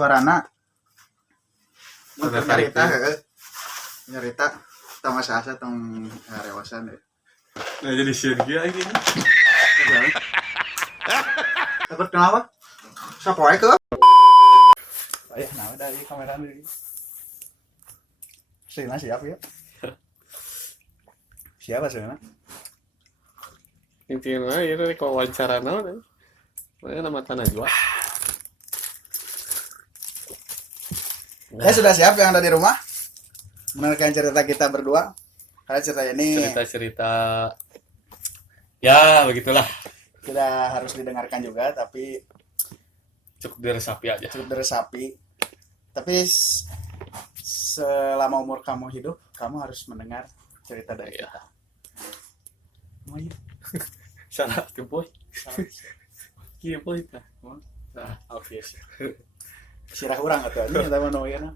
suarana Sudah nyarita tarik, heeh. Nyarita tong asa tong rewasan deh. nah jadi sieun kieu aing ini. Takut kenapa? Sapoe ke? Ayah, nah dari kamera ini. Sina siap ya? Siapa Sina? Intinya itu kalau wawancara naon mana nama tanah jual. Ya sudah siap yang ada di rumah? Mendengarkan cerita kita berdua. Karena cerita ini Cerita-cerita ya begitulah, tidak harus didengarkan juga, tapi cukup diresapi aja. cukup diresapi. Tapi selama umur kamu hidup, kamu harus mendengar cerita dari Iya. kita. Oh iya. Salah tuh boy. Salah. Kieu boy tah. Nah, oke. Sirah urang atuh anjing eta mah noyana.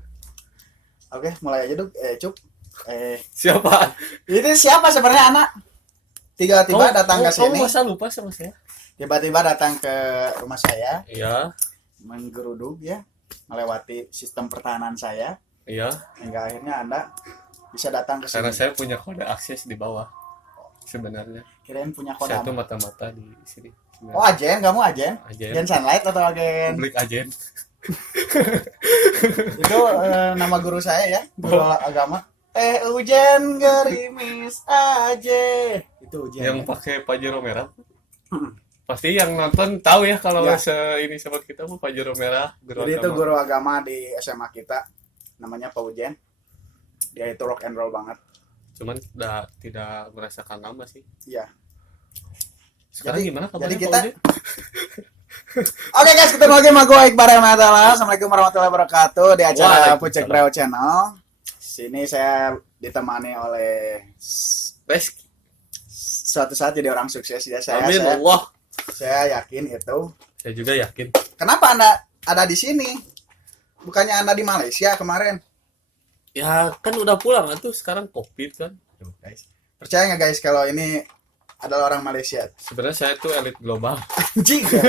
Oke, mulai aja Duk. Cuk. Siapa? Ini siapa sebenarnya anak? Tiba-tiba datang ke sini. Kamu masa lupa sama saya? Tiba-tiba datang ke rumah saya, Iya, menggeruduk ya, melewati sistem pertahanan saya, iya. hingga akhirnya Anda bisa datang ke Karena sini. saya punya kode akses di bawah. Sebenarnya Kirain punya kode saya tuh apa? mata-mata di sini. Oh, agen, kamu agen? Agen. Agen Sunlight atau agen? Public agen. Itu nama guru saya ya, guru agama. Ujen gerimis aja. Itu ujen. Yang pakai pajero merah. Pasti yang nonton tahu ya kalau Ya. ini sama kita mau pajero merah. Jadi itu guru agama di SMA kita, namanya Pak Ujen. Dia itu rock and roll banget. Cuman tidak merasakan lama sih. Iya. Sekarang Jadi- gimana kabarnya jadi Pak kita- Ujen? Oke guys, ketemu lagi sama gue Iqbal Rahmatullah. Assalamualaikum warahmatullahi wabarakatuh di acara Waalaikumsalam. Pucek Breo Channel. Sini saya ditemani oleh Reski. suatu saat jadi orang sukses ya. Amin Allah. Saya yakin itu. Saya juga yakin. Kenapa Anda ada di sini? Bukannya Anda di Malaysia kemarin? Ya kan udah pulang tuh sekarang Covid kan. Tuh, guys. Percaya nggak guys kalau ini adalah orang Malaysia? Sebenarnya saya tuh elit global. Anjing ya.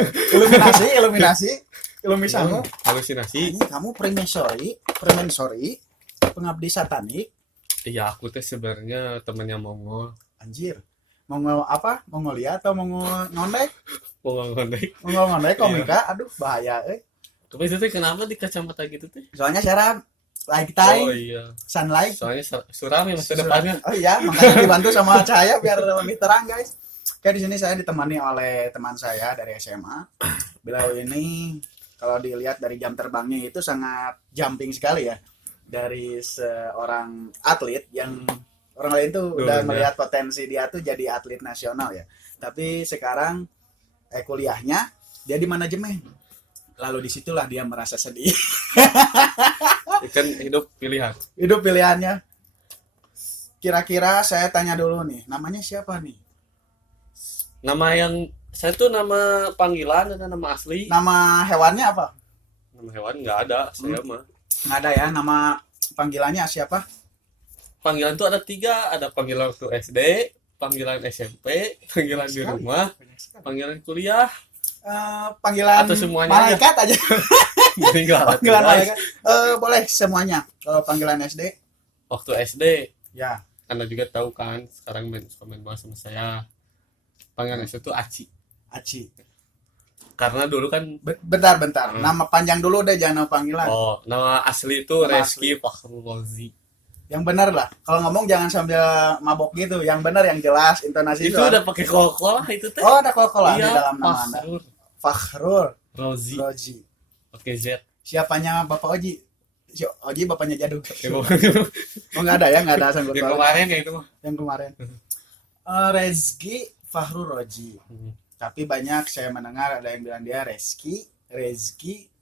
Ilumisanmu. Halusinasi. Ini kamu premensori, pengabdi satanik. Iya, aku tuh sebenarnya temannya Mongol. Anjir. Mongol apa? Mongolia atau Mongol ngondek? Mongol ngondek. Mongol ngondek komika. Aduh, bahaya Tapi itu tuh kenapa di kacamata gitu tuh? Soalnya saya like Oh time, iya. sunlight. Soalnya suram ya masa depannya. Oh iya, makanya dibantu sama cahaya biar lebih terang, guys. Kayak di sini saya ditemani oleh teman saya dari SMA. Beliau ini kalau dilihat dari jam terbangnya itu sangat jumping sekali ya. Dari seorang atlet yang orang lain tuh udah Dulunya. melihat potensi dia tuh jadi atlet nasional ya. Tapi sekarang kuliahnya dia di manajemen. Lalu disitulah dia merasa sedih. Kan hidup pilihan. Hidup pilihannya. Kira-kira saya tanya dulu nih, namanya siapa nih? Nama yang saya tuh nama panggilan dan nama asli. Nama hewannya apa? Nama hewan nggak ada, saya mah. Nggak ada ya, nama panggilannya siapa? Panggilan tuh ada 3, ada panggilan waktu SD, panggilan SMP, panggilan di rumah, panggilan kuliah, Panggilan Atau semuanya malaikat aja. meninggal. Panggilan Guys. malaikat. Boleh semuanya. Kalau panggilan SD, Waktu SD, ya. Anda juga tahu kan, sekarang main bola sama saya. Panggilan SD tuh Aci. Aci. Karena dulu kan Bentar. Hmm. Nama panjang dulu deh, jangan nama panggilan. nama asli itu Nama Reski Fakhrulozi. Yang benar lah. Kalau ngomong jangan sambil mabok gitu. Yang benar, yang jelas, intonasi Itu udah pakai kol-kol itu teh. Oh, ada kol-kolan di Iya, dalam nama Anda. Fakhrul Rozi. Roji. Oke, Z. Siapanya Bapak Oji? Si Oji bapaknya Jaduk. Yang Oh, nggak ada ya, nggak ada sangkut paut. kemarin ya itu mah. Yang kemarin. Rezki Fakhrul Roji. Tapi banyak saya mendengar ada yang bilang dia Rezki,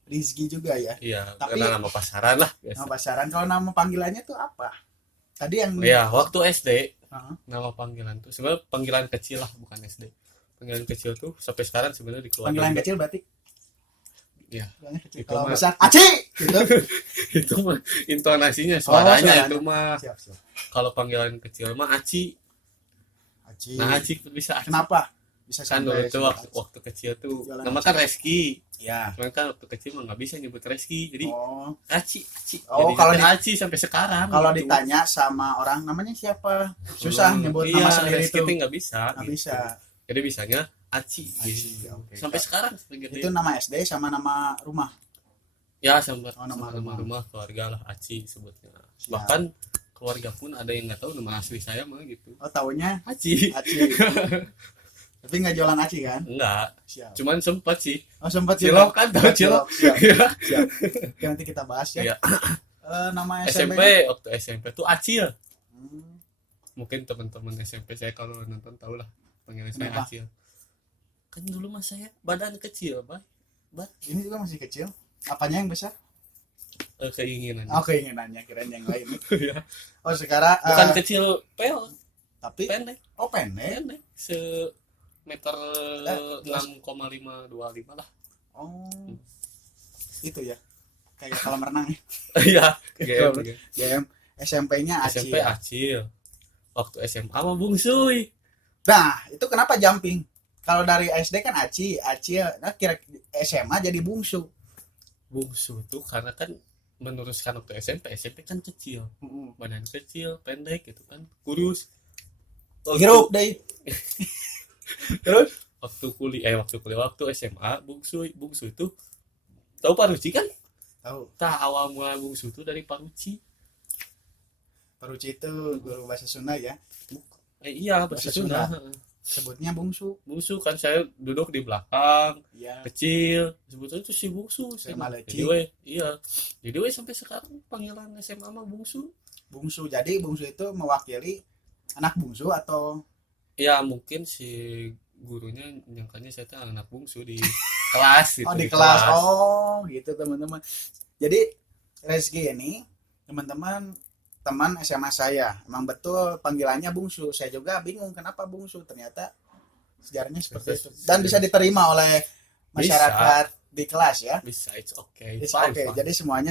Rizki juga ya. Iya, Tapi- karena nama pasaran lah biasa. Nama pasaran, kalau nama panggilannya tuh apa? Tadi yang Iya, waktu SD Heeh. nama panggilan tuh sebenarnya panggilan kecil lah, bukan SD. Panggilan kecil tuh sampai sekarang sebenarnya dikeluarin. panggilan juga. kecil berarti Iya. panggilannya kecil. Itu Kalau mah- besar Aci gitu. Itu mah intonasinya, suaranya suaranya. itu mah. Siap. Kalau panggilan kecil mah Aci. Aci. Nah, Aci bisa Aci. Kenapa? bisa Kan dulu sampai tuh sebut waktu kecil tuh Jualan nama aci. kan Reski. ya. Cuman kan waktu kecil mah nggak bisa nyebut Reski. Jadi Oh, Aci. Oh, Jadi kalau sampai di- Aci sampai sekarang kalau gitu. ditanya sama orang namanya siapa, susah nyebut Iya, nama sendiri Reski tuh. tuh nggak bisa. Nggak gitu. bisa. Jadi bisanya Aci. Aci, gitu. oke. Sampai sekarang segede. Itu nama SD sama nama rumah. Ya sama Oh, nama sama rumah. rumah keluarga lah Aci sebutnya. Siap. Bahkan keluarga pun ada yang nggak tahu nama asli saya mah gitu. Oh, taunya Aci. aci. Tapi nggak jualan aci kan? Enggak. Siap. Cuman sempat sih. Oh, sempat Cilok kan tahu cilok. Siap. Iya. Siap. Oke, nanti kita bahas ya. Iya. Nama SMP SMP. waktu SMP tuh Acil. Hmm, Mungkin teman-teman SMP saya kalau nonton tahu lah panggilnya saya Kenapa? Acil. Kan dulu mas saya badan kecil, Pak. ini juga masih kecil. Apanya yang besar? Keinginan. Oh, keinginannya kirain yang lain. Iya. Oh, sekarang Bukan kecil, pel, tapi pendek, oh pendek. pendek. Meter 6,525 lah. Oh. Itu ya. Kayak kalau merenang ya. Iya, Kalau GM. GM SMP-nya aci. SMP Acil. Waktu SMA mah bungsuy. Nah, itu kenapa jumping? Kalau dari SD kan aci, nah kira SMA jadi bungsu. Bungsu tuh karena kan meneruskan waktu SMP kan kecil. Badan kecil, pendek gitu kan, kurus. Hirup deh. Terus Waktu SMA bungsu itu tahu Paruci kan? tahu, Awal mula bungsu itu dari Paruci. Paruci itu guru bahasa Sunda ya. Iya, Bahasa bahasa Sunda. Sebutnya bungsu. Bungsu kan saya duduk di belakang, Iya. kecil. Sebetulnya itu si bungsu. Sama leci. Jadi we sampai sekarang panggilan SMA mah bungsu. Bungsu. Jadi bungsu itu mewakili anak bungsu atau Ya mungkin si gurunya nyangkanya saya tuh anak bungsu di kelas gitu. di kelas. Oh, gitu teman-teman. Jadi Rezki ini teman-teman teman SMA saya. Emang betul panggilannya bungsu. Saya juga bingung kenapa bungsu. Ternyata sejarahnya seperti itu. Dan bisa diterima oleh masyarakat di kelas ya. Bisa, it's okay. It's Fine, okay. fine. Jadi semuanya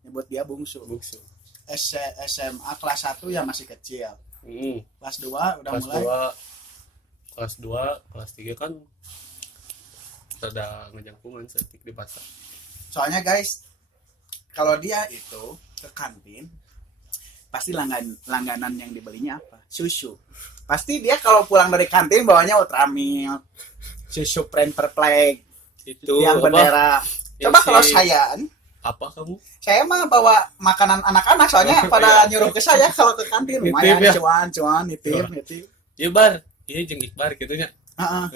nyebut dia bungsu. Bungsu. SMA kelas 1 ya masih kecil. Kelas 2 udah Kelas mulai 2, kelas 3 kan ada ngejangkungan setik di pasar. soalnya guys, kalau dia itu ke kantin pasti langganan yang dibelinya apa? Susu. Pasti dia kalau pulang dari kantin bawanya Ultramilk, susu Prenperplek, Itu yang apa? bendera. Yang Coba si- kalau apa kamu? saya mah bawa makanan anak-anak soalnya pada nyuruh ke saya kalau ke kantin Nitip lumayan ya? cuan nitip. Iya bar, iya jeung Iqbar gitu nya. Heeh.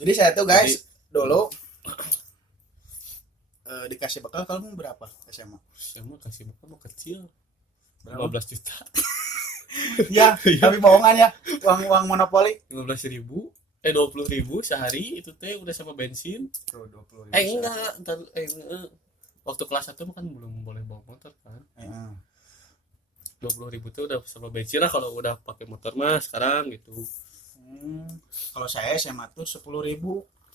Jadi saya tuh guys dulu dikasih bekal kamu berapa SMA? Saya mah kasih bekal mah kecil. Berapa? 15 juta. Ya, tapi bohongan ya. Uang monopoli. 15.000, 20.000 sehari itu teh udah sama bensin. Tuh 20.000. Enggak, waktu kelas 1 mah kan belum boleh bawa motor kan. 20.000 tuh udah sama bensin lah kalau udah pakai motor mah sekarang gitu. Kalau saya SMA tuh 10.000.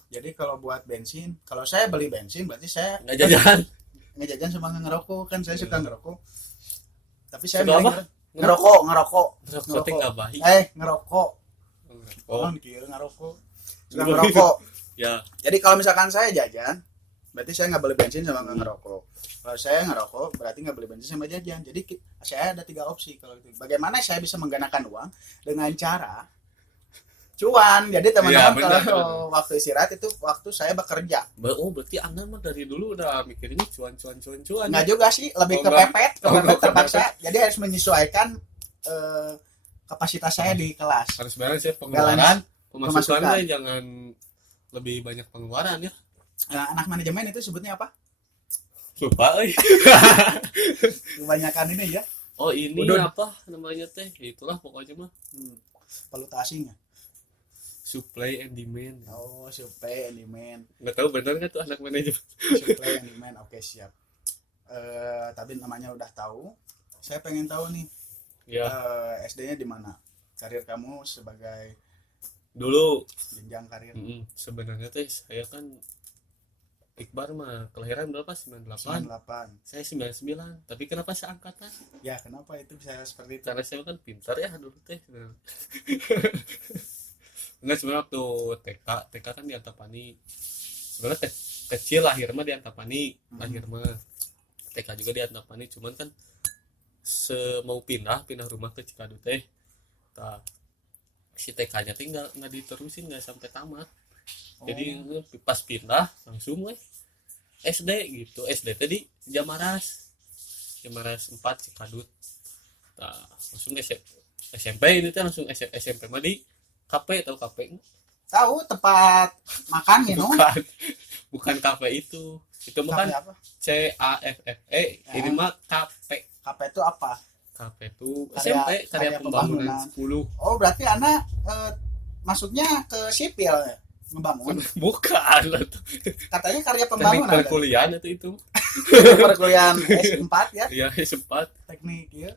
Jadi kalau buat bensin, kalau saya beli bensin berarti saya Nggak jajan. ngejajan sama ngerokok kan saya suka ngerokok. Tapi saya Suka milih apa? ngerokok. Rokok teh nggak baik. Ngerokok. Oh, Dikira ngerokok. Suka ngerokok. ya. Jadi kalau misalkan saya jajan, berarti saya nggak beli bensin sama nggak ngerokok. Kalau saya ngerokok, berarti nggak beli bensin sama jajan. Jadi saya ada 3 opsi kalau itu. Bagaimana saya bisa menggunakan uang dengan cara cuan. Jadi teman-teman Iya, kalau waktu istirahat itu waktu saya bekerja. Berarti Anda mah dari dulu udah mikirnya cuan. Nggak juga sih, lebih Oh, kepepet enggak. terpaksa. Jadi harus menyesuaikan kapasitas saya di kelas. Harus balance ya pengeluaran, pemasukan Pemasukan. jangan lebih banyak pengeluaran ya. Nah, anak manajemen itu sebutnya apa? Lupa euy. Kebanyakan ini ya, Oh, ini Udun. apa namanya teh? Itulah pokoknya mah valutasinya. supply and demand. Oh, supply and demand. Nggak tahu benar nggak tuh anak manajemen. Supply and demand. Oke, siap. Tapi namanya udah tahu. Saya pengen tahu nih, Ya, SD-nya di mana? Karir kamu sebagai dulu jenjang karir. sebenarnya teh saya kan Iqbar mah kelahiran berapa? 98. 98. Saya 99. Tapi kenapa seangkatan? Ya, kenapa itu bisa seperti itu? Karena saya kan pintar ya dulu teh. Enggak, sebenarnya waktu TK kan di Antapani. Sebenarnya kecil lahir mah di Antapani, lahir mah TK juga di Antapani, cuman kan mau pindah rumah ke Cikadu teh. Tah, si TK-nya teh nggak diterusin, nggak sampai tamat. Jadi pas pindah langsung SD gitu. SD tadi Jamaras 4 Cikadut. Nah, langsung SMP ini tuh langsung SMP mah di kafe, tahu kafe? Tahu tempat makan minum. Bukan kafe itu mah kan Kafe apa? CAFFE. Ini mah kafe. Kafe itu apa? Kafe itu Karya- SMP karya karya pembangunan pembangunan. 10. Oh, berarti Anda masuknya ke sipil ya? Ngebangun. Bukan. Katanya karya Teknik pembangunan. perkuliahan itu. Perkuliahan S4 ya, Iya, sempat. teknik ya.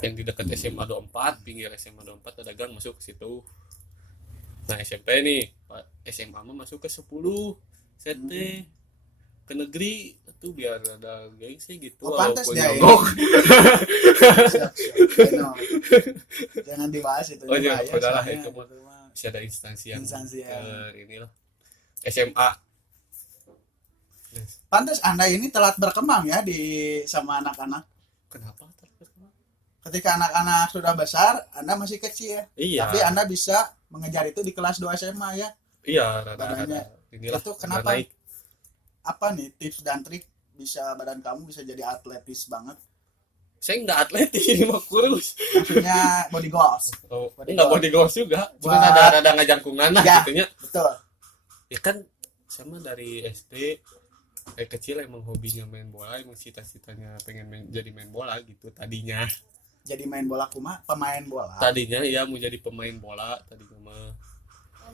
Yang di dekat SMA 24, pinggir SMA 24 ada gang masuk ke situ. Nah, SMP nih, Pak SMA mah masuk ke 10. CT ke negeri itu biar ada gengsi gitu. Oh, pantas walaupun dia ini. nyogok. Siap, siap. No. Jangan dibahas itu. Oh iya, bahaya, udahlah, soalnya itu mah. Masih ada instansi yang inilah SMA. Pantas Anda ini telat berkembang ya sama anak-anak. Kenapa? Ketika anak-anak sudah besar, Anda masih kecil. Iya. Tapi Anda bisa mengejar itu di kelas 2 SMA ya. Iya, Badannya. inilah. Itu kenapa? Naik. Apa nih tips dan trik badan kamu bisa jadi atletis banget? Saya nggak atletis, ini mah kurus. Maksudnya body goals. Oh, Body enggak goals. body goals juga. Cuma Buat- ada ngajangkungan lah Ya. gitunya. Betul. Ya kan sama dari SD kecil emang hobinya main bola, emang cita-citanya pengen jadi main bola gitu tadinya. Jadi main bola pemain bola. Tadinya ya mau jadi pemain bola tadinya mah.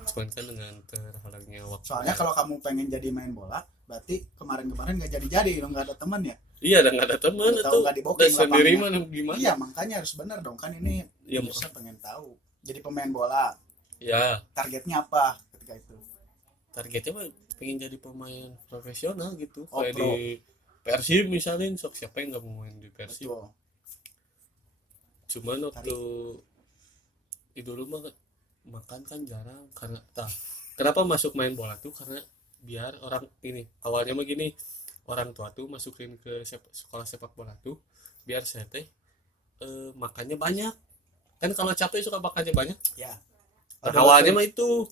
Cuman kan dengan terhalangnya waktu. Soalnya kalau kamu pengen jadi main bola, berarti kemarin nggak jadi dong, nggak ada teman ya. Iya, dan nggak ada teman Udah tahu tuh. nggak di booking Dan sendiri lapangnya. mana gimana? Iya, makanya harus benar dong, kan ini Iya, bisa pengen tahu. Jadi pemain bola, ya targetnya apa ketika itu? targetnya mah pengen jadi pemain profesional gitu. Oh, Kayak pro. di Persib misalnya, sok siapa yang nggak mau main di Persib. Betul. Cuman waktu itu dulu mah makan kan jarang karena kenapa masuk main bola tuh karena biar orang ini awalnya mah gini, orang tua tuh masukin ke sekolah sepak bola tuh biar saya teh makannya banyak kan, kalau capek suka makannya banyak Ya. nah, awalnya mah itu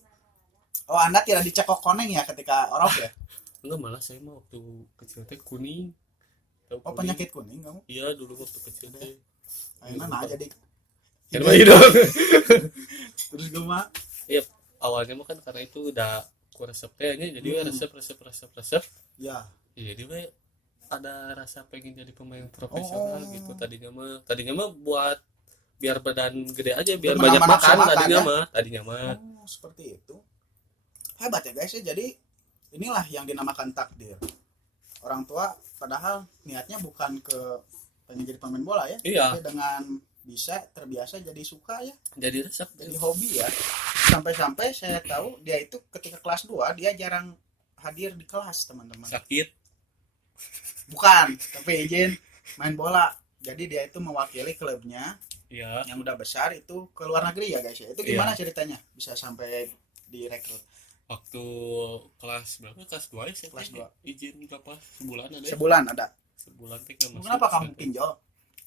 Oh, Anda tidak dicekok koneng ya ketika orok ya? enggak, malah saya mah waktu kecil teh kuning. Tahu Oh, kuning? penyakit kuning kamu? Iya, dulu waktu kecil teh Akhirnya nah jadi. kenapa hidung. Terus gue mah Iya, awalnya mah kan karena itu udah resepnya jadi resep ya. iya, jadi we ada rasa pengen jadi pemain profesional Oh. gitu tadinya mah buat biar badan gede aja, biar Menambah banyak nafsu makan makan, tadinya mah Oh, seperti itu. Hebat ya guys ya. Jadi inilah yang dinamakan takdir. Orang tua padahal niatnya bukan ke pengen jadi pemain bola ya, iya, tapi dengan bisa terbiasa jadi suka ya, jadi resep jadi hobi ya. Sampai-sampai saya tahu dia itu ketika kelas 2 dia jarang hadir di kelas, teman-teman. sakit. Bukan, tapi izin main bola. Jadi dia itu mewakili klubnya Iya, yang udah besar itu ke luar negeri ya guys ya. Itu gimana ceritanya bisa sampai direkrut? waktu kelas berapa, kelas 2 ya saya Kelas teh izin berapa sebulan ada ya? Sebulan ada. Sebulan teh nggak masuk. Kenapa kamu Saya teh- pinjol?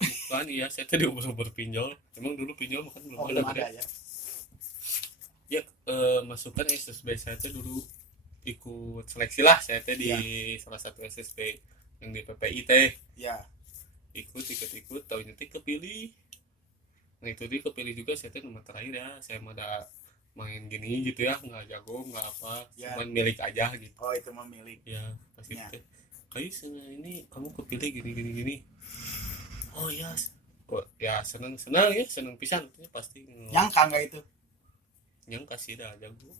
bukan, iya saya teh diubur-ubur pinjol, emang dulu pinjol kan belum Oh, ada, belum kan ada ya. ya. Ya, masukkan SSB saya teh dulu ikut seleksi lah, saya teh di salah satu SSB yang di PPI teh Ya. ikut tahunya teh kepilih. Nah itu dia kepilih juga, saya teh nomor terakhir ya, saya mah ada main gini gitu ya, nggak jago nggak apa, Ya. cuman milik aja gitu Oh, itu memilih. ya. Pas itu Ya. teh kayak ini kamu kepilih gini, oh ya, kok ya seneng pisan ya, pasti Yang nggak itu. yang kasih dah jago.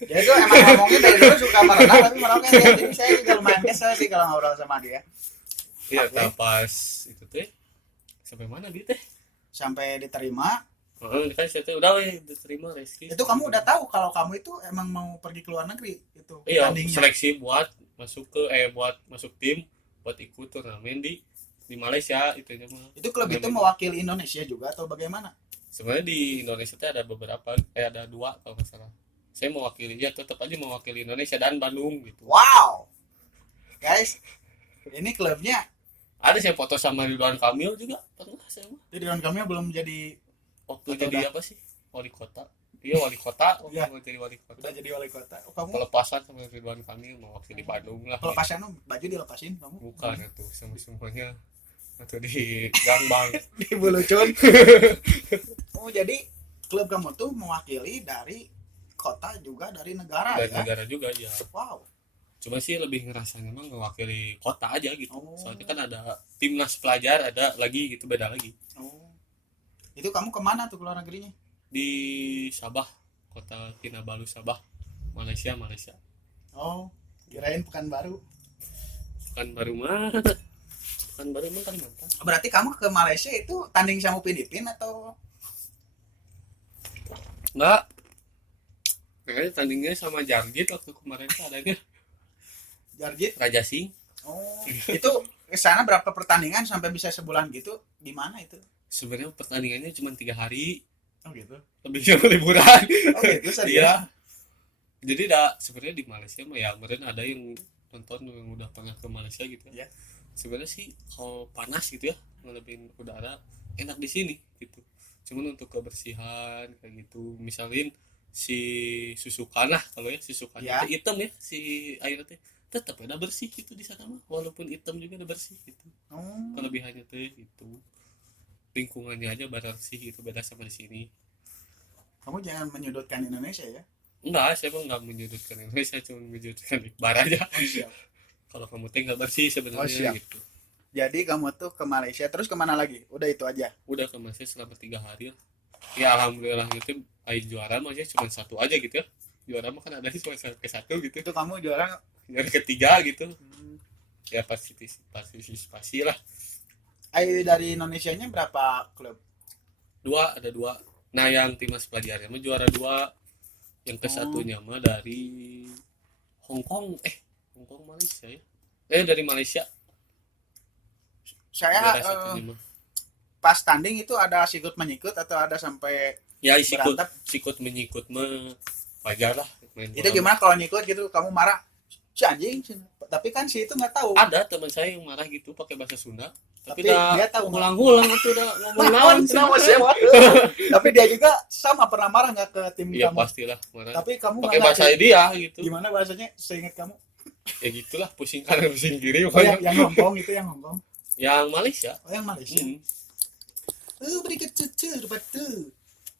Jadi itu emang ngomongnya dari dulu suka merenang tapi merokok ya. Jadi saya juga lumayan kesel sih kalau ngobrol sama dia. Iya, Oke. nah, pas itu teh sampai mana dia teh? Sampai diterima. Kan saya teh udah diterima Reski. Itu kamu udah tahu kalau kamu itu emang mau pergi ke luar negeri itu Iya, tandingnya. seleksi buat masuk tim buat ikut turnamen di Malaysia itu mah. Itu klub itu mewakili Indonesia juga atau bagaimana? sebenarnya di Indonesia tuh ada beberapa, ada dua kalau nggak salah. Saya mewakili, ya tetap aja mewakili Indonesia dan Bandung gitu. Wow, guys, ini klubnya. Ada saya foto sama Ridwan Kamil juga pernah saya mah. Jadi Ridwan Kamil belum jadi, Waktu atau jadi udah? apa sih, wali kota. Iya wali kota, waktu Iya. mau jadi wali kota. Udah jadi wali kota. Oh, kamu Pelepasan sama Ridwan Kamil mewakili Bandung lah. pelepasan baju dilepasin kamu? Bukan itu sama semuanya atau di gangbang. Di Bulucun. Oh, jadi klub kamu tuh mewakili dari kota juga dari negara Dari ya? negara juga ya. Wow. Cuma sih lebih ngerasanya emang mewakili kota aja gitu. Oh. Soalnya kan ada timnas pelajar, ada lagi gitu, beda lagi. Oh. Itu kamu kemana tuh keluar negerinya? Di Sabah, kota Kinabalu, Sabah, Malaysia. Oh, kirain Pekanbaru. Pekanbaru mah Kalimantan. Berarti kamu ke Malaysia itu tanding sama Filipina atau? Enggak, kayaknya tandingnya sama Jarjit waktu kemarin tuh adanya Jarjit? Raja Sing. Oh, itu kesana berapa pertandingan sampai bisa sebulan gitu? Gimana itu? Sebenarnya pertandingannya cuma 3 hari, Oh gitu. lebihnya liburan. Oh gitu Iya. saja. Jadi sebenarnya di Malaysia mah ya kemarin ada yang nonton yang udah pernah ke Malaysia gitu ya. Iya. Sebenarnya sih kalau panas gitu ya, ngelebihin udara enak di sini gitu. Cuman untuk kebersihan kayak gitu, misalin si Susukan lah, kalau ya Susukan Ya. itu hitam ya si airnya teh, tetap ada bersih gitu di sana mah, walaupun hitam juga ada bersih gitu. Oh. Kelebihannya tuh gitu. Lingkungannya aja bersih gitu, beda sama di sini. Kamu jangan menyudutkan Indonesia ya. Enggak, saya mah nggak menyudutkan Indonesia, cuma menyudutkan Iqbal aja. Oh, siap. Kalau kamu teh nggak bersih Oh, sebenarnya siap. gitu. Jadi kamu tuh ke Malaysia terus kemana lagi? Udah itu aja. Udah ke Malaysia selama 3 hari lah. Ya alhamdulillah itu air juara mah aja cuma satu aja gitu ya. Juara mah kan ada sih cuma sampai satu gitu. Itu kamu juara. Juara ketiga gitu. Hmm. Ya partisipasi lah. Ayo dari Indonesianya berapa klub? Ada dua. Nah yang timnas pelajarnya mah juara 2. Yang kesatunya mah dari Hong Kong Malaysia ya. Dari Malaysia. Saya Juara satunya mah. pas tanding itu ada sikut menyikut atau ada sampai Ya sikut berantem? menyikut mah wajar lah main Itu bola. gimana kalau nyikut gitu kamu marah? Si anjing. Tapi kan si itu nggak tahu. Ada teman saya yang marah gitu pakai bahasa Sunda, tapi Tapi dia tahu. ulang-ulang itu udah ngomong naon Sama siapa? Tapi dia juga sama pernah marah nggak ke tim Iya kamu? pastilah marah. Tapi kamu Pakai nggak bahasa ngerti. dia gitu. Gimana bahasanya? Seingat kamu? Ya gitulah, pusing kanan pusing kiri Oh, pokoknya. yang Hongkong itu yang Hongkong. Yang Malaysia. Oh, yang Malaysia. Berikut cucu batu.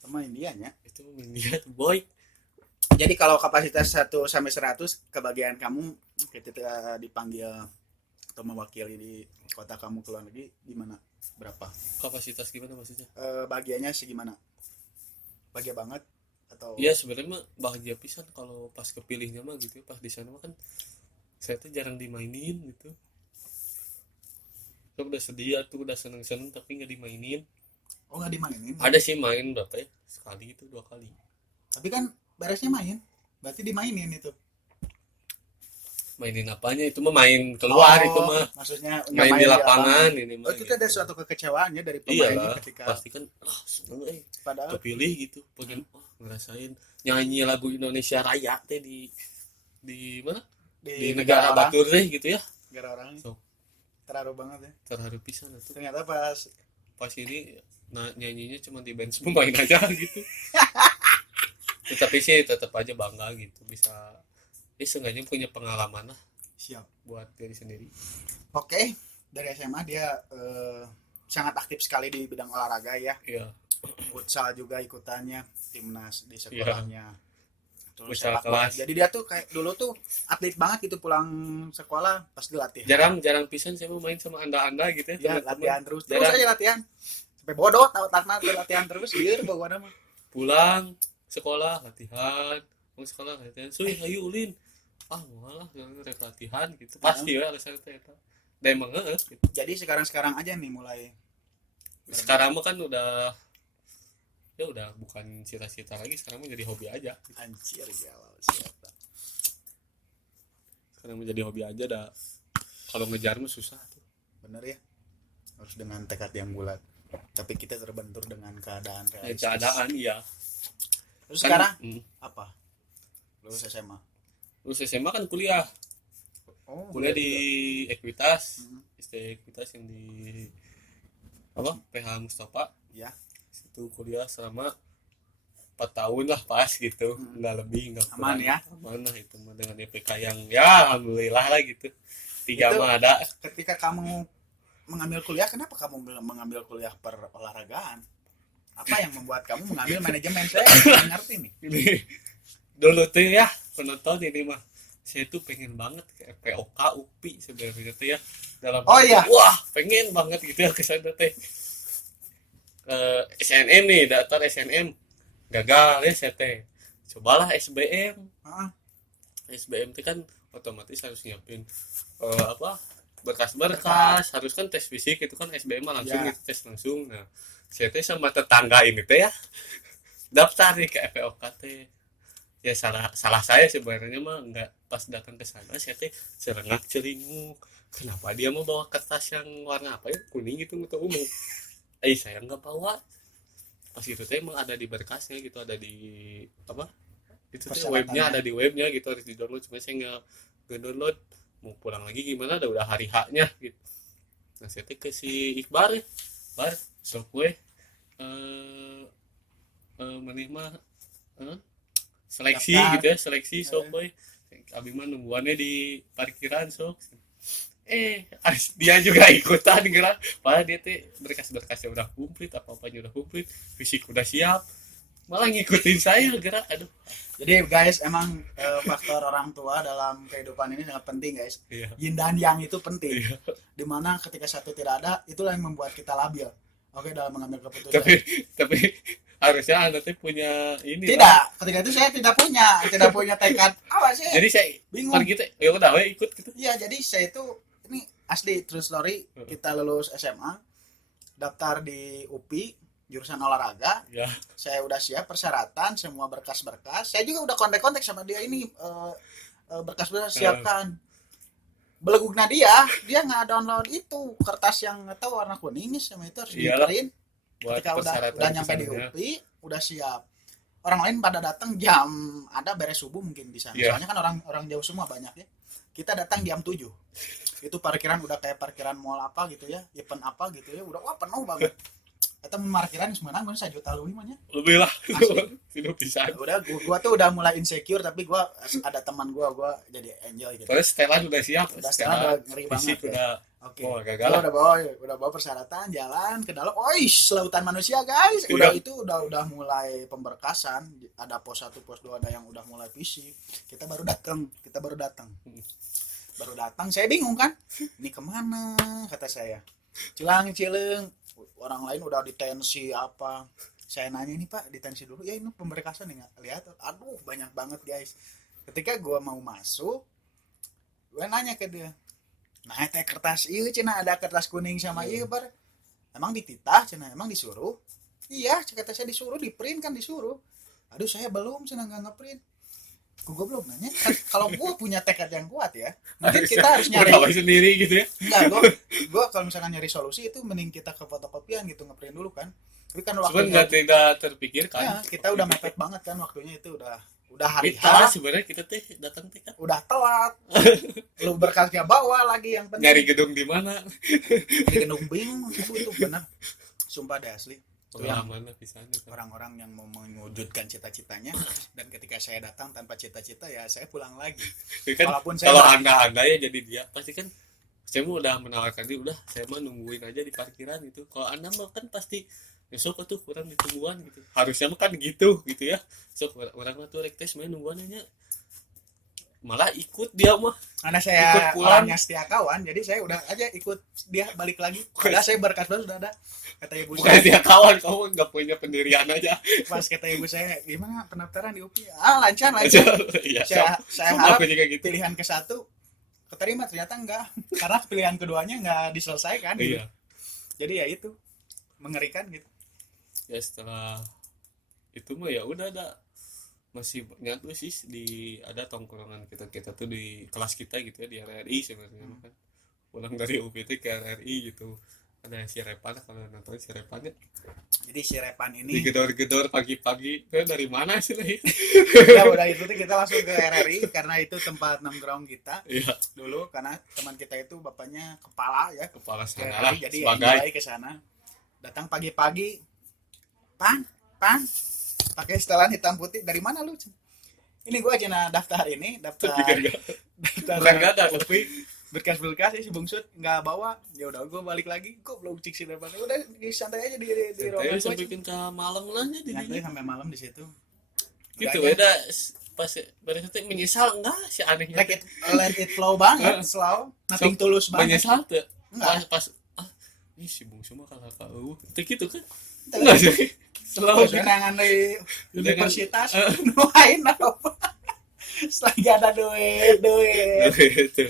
Sama Indianya. Itu India tuh boy. Jadi kalau kapasitas 1 sampai 100 kebagian kamu ketika dipanggil atau mewakili di kota kamu ke luar negeri gimana? Berapa? Kapasitas gimana maksudnya? Bagiannya segimana? Bahagia banget atau? Iya sebenarnya mah bahagia pisan kalau pas kepilihnya mah gitu ya. Pas di sana mah kan saya tuh jarang dimainin gitu. Saya udah sedia tuh, udah seneng-seneng tapi nggak dimainin. Oh, nggak dimainin? Ada sih main berapa ya? Sekali itu 2 kali. Tapi kan beresnya main. Berarti dimainin itu. Mainin apanya itu mah main keluar itu mah. Maksudnya Main di lapangan ini mah. Oh, itu ada suatu kekecewaannya dari Iya pemainnya lah, ketika pasti kan seneng padahal kepilih gitu, pengen ngerasain nyanyi lagu Indonesia Raya teh di mana? Di negara orang, batur teh gitu ya. negara orang So. terharu banget ya. Terharu pisan tuh. Ternyata pas Ini nyanyinya cuma di bench pemain aja gitu. Tetapi sih tetap aja bangga gitu bisa seenggaknya punya pengalaman lah siap. buat diri sendiri. Oke, dari SMA dia sangat aktif sekali di bidang olahraga ya. Iya. Futsal juga ikutannya, timnas di sekolahnya. Terus Futsal sepak bola. kelas. Jadi dia tuh kayak dulu tuh atlet banget gitu, pulang sekolah pasti latihan. Jarang pisan saya mau main sama anda gitu ya. Ya, teman-teman. latihan terus Jarang. aja latihan. Sampai bodoh tahu takna latihan terus dia bawa nama. Pulang sekolah latihan, mau sekolah latihan, suy ayo ulin, malah rek latihan gitu, pasti ya alasan itu eta. Dan emang gitu. Jadi sekarang aja nih mulai. Sekarang mah kan udah bukan cita-cita lagi, sekarang mah jadi hobi aja. Anjir galau siapa. Sekarang menjadi hobi aja dah. Kalau ngejar mah susah tuh. Bener ya. Harus dengan tekad yang bulat. Tapi kita terbentur dengan keadaan realistis. keadaan iya Terus kan. sekarang apa? Lulus SMA. Lulus SMA kan kuliah Oh, kuliah di Ekuitas Mhm. Ekuitas yang di apa PH Mustafa Ya. situ kuliah selama 4 tahun lah pas gitu, Hmm. nggak lebih nggak Aman kurang. ya? Aman lah itu mah dengan IPK yang ya alhamdulillah lah gitu 3 Itu- mah ada. Ketika kamu mengambil kuliah, kenapa kamu mengambil kuliah perolahragaan? Apa yang membuat kamu mengambil manajemen? Saya nggak ngerti nih. Ini dulu tuh ya penonton ini mah saya tuh pengen banget ke POK UPI sebenarnya tuh ya dalam Oh, iya. wah pengen banget gitu ya ke sana teh. SNM nih daftar SNM gagal ya saya teh cobalah SBM. Heeh. SBM itu kan otomatis harus nyiapin apa berkas-berkas harus kan tes fisik itu kan SBM mah langsung Ya. gitu, tes langsung. Nah saya teh sama tetangga ini teh ya daftar nih ke FPOK teh ya salah saya sebenarnya mah nggak pas datang ke sana saya teh serengak celinguk kenapa dia mau bawa kertas yang warna apa ya kuning gitu atau ungu saya nggak bawa pas itu teh emang ada di berkasnya gitu ada di apa itu teh Persyaratannya. webnya ada di webnya gitu harus di download cuma saya nggak download mau pulang lagi gimana udah hari haknya gitu. Nah saya teh ke si Iqbal ya Bar sok gue menerima seleksi Daftar. gitu ya seleksi sok gue abi mah nungguannya di parkiran sok dia juga ikutan gerak padahal dia tuh berkas-berkasnya udah komplit apa-apanya udah komplit fisik udah siap malah ngikutin saya gerak aduh Jadi guys, emang faktor orang tua dalam kehidupan ini sangat penting guys. iya Yin dan yang itu penting. iya Dimana ketika satu tidak ada, itulah yang membuat kita labil. Oke, dalam mengambil keputusan. tapi harusnya anda tuh punya ini Tidak, lah. ketika itu saya tidak punya tekad. Apa sih? Jadi saya Bingung. pergi teh ya udah we ikut gitu Iya, jadi saya itu ini asli true story. Kita lulus SMA, daftar di UPI jurusan olahraga. ya Saya udah siap persyaratan, semua berkas-berkas. Saya juga udah kontak-kontak sama dia ini berkas-berkas siapkan. Beleguknya dia nggak download itu kertas yang nggak tahu warna kuning sama itu harus Iyalah. di-print. buat Ketika persyaratan udah nyampe di kesananya. UPI, udah siap. Orang lain pada datang jam ada beres subuh mungkin di sana. Iya. Soalnya kan orang jauh semua banyak ya. Kita datang jam 7. Itu parkiran udah kayak parkiran mall apa gitu ya, event apa gitu ya, udah wah penuh banget. Kita parkiran sebenarnya gue 1 juta lebih mah nya. lebih lah Asli. tidak bisa Udah gua tuh udah mulai insecure tapi gua ada teman gua jadi enjoy gitu. terus setelan udah siap Udah setelan udah ngeri fisik banget ya. udah Oke. oh Gua gagal udah bawa persyaratan jalan ke dalam. Oish, lautan manusia guys. Udah Iya. itu udah mulai pemberkasan, ada pos 1, pos 2 ada yang udah mulai fisik. Kita baru datang. Baru datang saya bingung kan. Ini kemana kata saya. Cileng orang lain udah ditensi apa. Saya nanya ini Pak, ditensi dulu. Ya ini pemberkasan nih lihat. Aduh, banyak banget guys. Ketika gua mau masuk, gua nanya ke dia. Nah, teh kertas ieu cenah ada kertas kuning sama ieu bar. Emang dititah cenah, emang disuruh? Iya, kata saya disuruh, di-print kan disuruh. Aduh, saya belum cenah enggak nge-print. Gua belum nanya. Kan, kalau gua punya tekad yang kuat ya, mungkin kita harus nyari. Berapa sendiri gitu ya Enggak, gua kalau misalkan nyari solusi itu mending kita ke fotokopian gitu nge-print dulu kan. Tapi kan cuman waktunya nggak tidak terpikirkan ya, kita udah mepet banget kan waktunya itu udah hari kita H, sebenarnya kita teh datang teh kan udah telat. Lu berkasnya bawa lagi yang penting. nyari gedung di mana Di gedung bingung itu benar. Sumpah deh asli. Itu yang pengalaman pisannya kan orang-orang yang mau mewujudkan cita-citanya dan ketika saya datang tanpa cita-cita ya saya pulang lagi. kan Walaupun saya kalau anda ya jadi dia pasti kan saya mah udah menawarkan diri udah saya mah nungguin aja di parkiran gitu kalau anda mah kan pasti besok tuh kurang ditungguan gitu harusnya mah kan gitu ya so orang mah tuh rek tes main nungguannya malah ikut dia mah karena Ikut saya pulang. orangnya setia kawan jadi saya udah aja ikut dia balik lagi. Padahal saya berkas baru sudah ada. Kata ibu bukan saya dia kawan kamu nggak punya pendirian aja pas kata ibu saya gimana pendaftaran di UPI? Lancar. iya Saya sama harap aku juga gitu pilihan ke satu keterima ternyata enggak karena pilihan keduanya enggak diselesaikan gitu. iya Jadi ya itu mengerikan gitu. ya setelah itu mah ya udah ada masih banyak tuh sih ada tongkrongan kita tuh di kelas kita gitu ya di RRI sebenarnya kan pulang dari UPT ke RRI gitu ada si Repan kalau nonton si Repan ya Jadi si Repan ini digedor-gedor pagi-pagi itu dari mana sih nih ya udah itu tuh kita langsung ke RRI karena itu tempat nongkrong kita iya dulu karena teman kita itu bapaknya kepala ya kepala ke sana RRI jadi sebagai enjoy ke sana. Datang pagi-pagi, pan pakai setelan hitam putih dari mana lu? Ini gua aja daftar ini, daftar tapi daftar bukan gak ada tapi berkas si Bungsut nggak bawa. Ya udah gua balik lagi, kok belum cek si Repan. Udah santai aja di ruangan saya gua. bikin ke malam lah ya Santai di sampai malam di situ. gitu Udah aja. beda pas pada itu menyesal enggak si anehnya Let it flow banget, slow, nothing tulus banget. menyesal tuh Enggak. pas ini si Bungsu mah kakak itu gitu kan enggak sih Slow kenangan di Dengan- universitas, nuain apa? Selagi ada duit. itu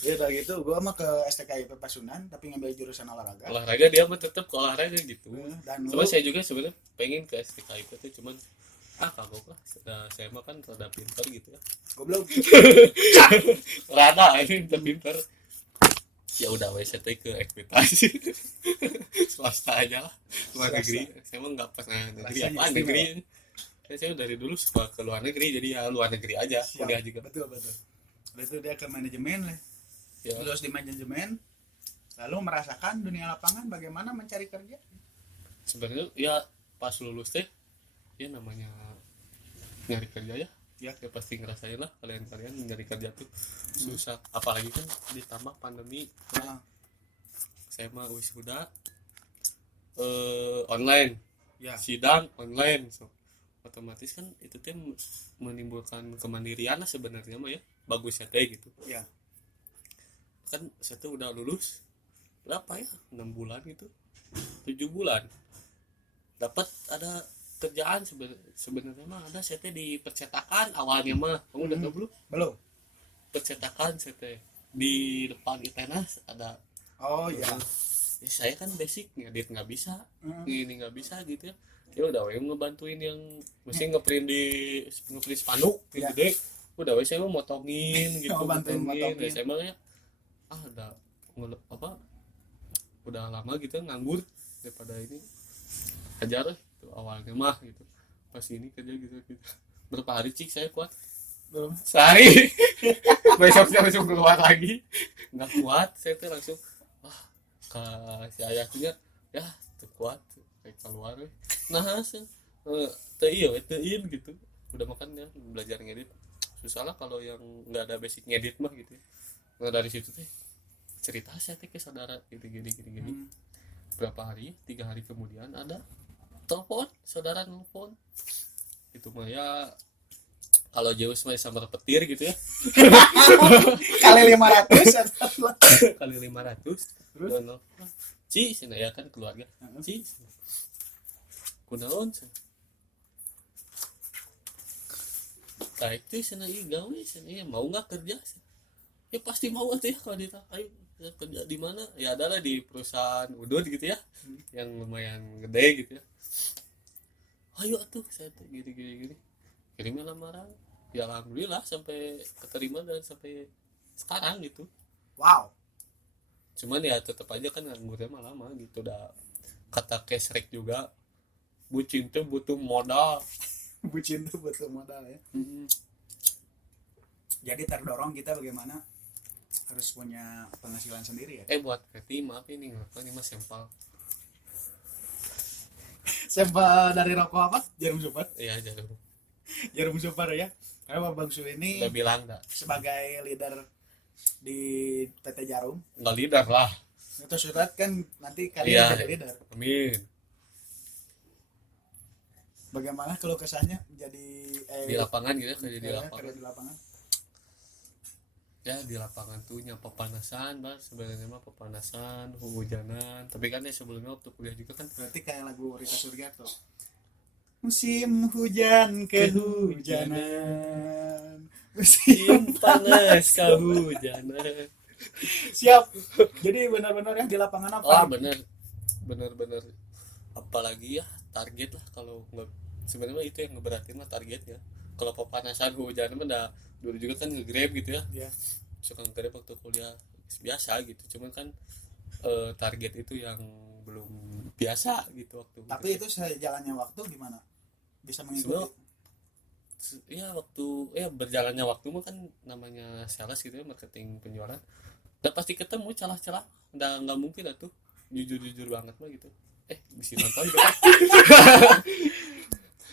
Ya udah gitu, gua mah ke STKIP Pasundan tapi ngambil jurusan olahraga. olahraga dia mah tetap ke olahraga gitu Dan cuma saya juga sebenarnya pengen ke STKIP tuh cuman kagok lah saya mah kan rada pintar gitu ya goblok. rada ini udah pintar ya udah wes saya ke ekspektasi swasta aja lah luar Swasta. negeri saya mah nggak pernah negeri Rasanya apa istimewa. negeri saya dari dulu suka ke luar negeri jadi ya luar negeri aja Siap. kuliah juga Betul. Lalu itu dia ke manajemen lah. ya Lulus di manajemen, lalu merasakan dunia lapangan bagaimana mencari kerja. sebenarnya ya pas lulus teh ya namanya nyari kerja ya Ya. ya pasti ngerasain lah kalian nyari kerja tuh susah apalagi kan ditambah pandemi Nah, saya mah wisuda online ya, sidang online so otomatis kan itu teh menimbulkan kemandirian lah sebenarnya mah ya bagus ya teh gitu ya. kan saya tuh udah lulus berapa ya 6 bulan gitu 7 bulan dapat ada kerjaan sebenarnya mah ada saya teh di percetakan awalnya mah kamu udah tahu belum Belum. percetakan saya teh di depan ITENAS ada Oh ya. ya, saya kan basic ngedit nggak bisa Hmm. ini nggak bisa gitu ya ya udah we ngebantuin yang mesti ngeprint spanduk Ya. gede udah we saya mau motongin gitu Oh, bantuin motongin. Ya, saya mah ya udah apa udah lama gitu nganggur daripada ini ajar itu awalnya mah gitu pas ini kerja gitu berapa hari cik saya kuat Belum. sehari besoknya langsung keluar lagi nggak kuat saya tuh langsung ke si ayahnya ya tuh kuat kayak keluar nah teu iya gitu udah makan ya belajar ngedit susah lah kalau yang nggak ada basic ngedit mah gitu nah dari situ teh cerita saya teh ke saudara gini Hmm. berapa hari 3 hari kemudian ada telepon saudara nelfon itu mah ya kalau Zeus mah sama petir gitu ya Kali 500 kali 500 Terus? no. Ci sana ya kan keluarga Ci kunaon baik tuh sana gawe sana ya mau nggak kerja ya pasti mau tuh ya kalau ditanya ayo kerja di mana ya adalah di perusahaan udut gitu ya yang lumayan gede gitu ya ayo tuh saya tuh gini kirimnya lamaran ya alhamdulillah sampai keterima dan sampai sekarang gitu Wow. cuman ya tetap aja kan nganggurnya mah lama gitu udah kata kesrek juga bucin tuh butuh modal Bucin tuh butuh modal ya. Jadi terdorong kita bagaimana harus punya penghasilan sendiri ya. buat Peti maaf ini nggak ini mas sampel Sampel dari rokok apa? Jarum super. ya jarum Jarum super ya. Karena Bang Su ini udah bilang dah sebagai leader di PT Jarum. nggak leader lah Itu surat kan nanti kalian Iya. jadi leader. amin Bagaimana kalau kesannya menjadi di lapangan gitu ya kerja di kerja lapangan di lapangan? ya di lapangan tuh nyapa panasan mas sebenarnya mah pepanasan hujanan tapi kan ya sebelumnya waktu kuliah juga kan Berarti kayak lagu Rita Sugiarto. Musim hujan kehujanan. Musim panas kehujanan siap. Jadi benar-benar yang di lapangan apa? bener apalagi ya target lah kalau nggak sebenarnya itu yang ngeberatin mah targetnya kalau pepanasan hujan mah dah dulu juga kan nge-grab gitu ya Ya. suka nge-grab waktu kuliah biasa gitu cuman kan target itu yang belum biasa gitu waktu Tapi itu sejalannya waktu gimana bisa mengikuti? waktu berjalannya waktu mah kan namanya sales gitu ya, marketing penjualan, dan pasti ketemu celah-celah, nggak mungkin atuh jujur banget mah gitu. Bisa nonton gitu kan.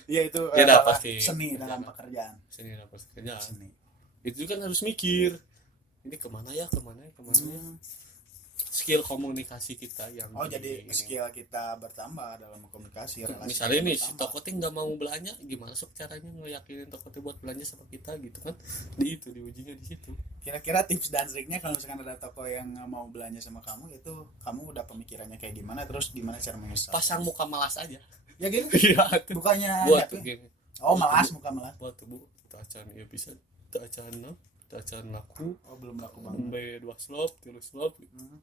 Iya itu Ya dah, adalah pasti seni dalam pekerjaan. seni dalam pekerjaan Seni. itu kan harus mikir ini kemana ya. Skill komunikasi kita yang Oh di- jadi ini. skill kita bertambah dalam komunikasi relasi. Misalnya kita nih si bertambah. toko teh nggak mau belanja, gimana sok caranya ngeyakinin toko teh buat belanja sama kita gitu kan. Itu diujinya di situ. Kira-kira tips dan triknya kalau misalkan ada toko yang nggak mau belanja sama kamu itu kamu udah pemikirannya kayak gimana, terus gimana cara menyesal? Pasang muka malas aja. Ya gitu. Iya tuh. Bukannya Buat happy. tuh gini. Oh malas, muka malas. Buat tuh bu, tak acan ya bisa, tak acan no, tak acan laku, Oh belum laku banget. sampai 2 slop, 3 slop. Hmm.